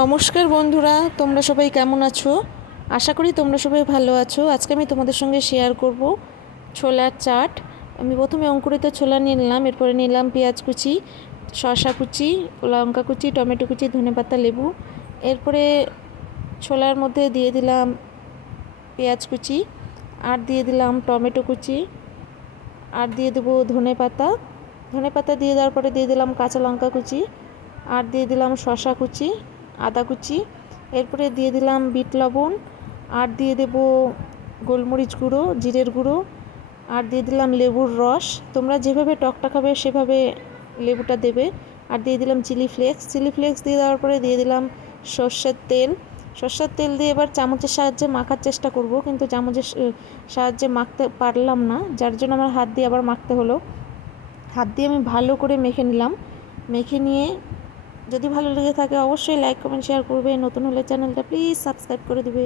নমস্কার বন্ধুরা, তোমরা সবাই কেমন আছো? আশা করি তোমরা সবাই ভালো আছো। আজকে আমি তোমাদের সঙ্গে শেয়ার করব ছোলার চাট। আমি প্রথমে অঙ্কুরিত ছোলা নিয়ে নিলাম, এরপরে নিলাম পেঁয়াজ কুচি, শসা কুচি, লঙ্কা কুচি, টমেটো কুচি, ধনেপাতা, লেবু। এরপরে ছোলার মধ্যে দিয়ে দিলাম পেঁয়াজ কুচি, আর দিয়ে দিলাম টমেটো কুচি, আর দিয়ে দেবো ধনেপাতা দিয়ে দেওয়ার পরে দিয়ে দিলাম কাঁচা লঙ্কা কুচি, আর দিয়ে দিলাম শসা কুচি, আদা কুচি। এরপরে দিয়ে দিলাম বিট লবণ, আর দিয়ে দেব গোলমরিচ গুঁড়ো, জিরের গুঁড়ো, আর দিয়ে দিলাম লেবুর রস। তোমরা যেভাবে টকটা খাবে সেভাবে লেবুটা দেবে। আর দিয়ে দিলাম চিলি ফ্লেক্স দিয়ে দেওয়ার পরে দিয়ে দিলাম সর্ষের তেল দিয়ে এবার চামচের সাহায্যে মাখার চেষ্টা করব, কিন্তু চামচের সাহায্যে মাখতে পারলাম না, যার জন্য আমার হাত দিয়ে আবার মাখতে হলো। হাত দিয়ে আমি ভালো করে মেখে নিলাম। মেখে নিয়ে যদি ভালো লেগে থাকে অবশ্যই লাইক কমেন্ট শেয়ার করবে। নতুন হলে চ্যানেলটা প্লিজ সাবস্ক্রাইব করে দেবে।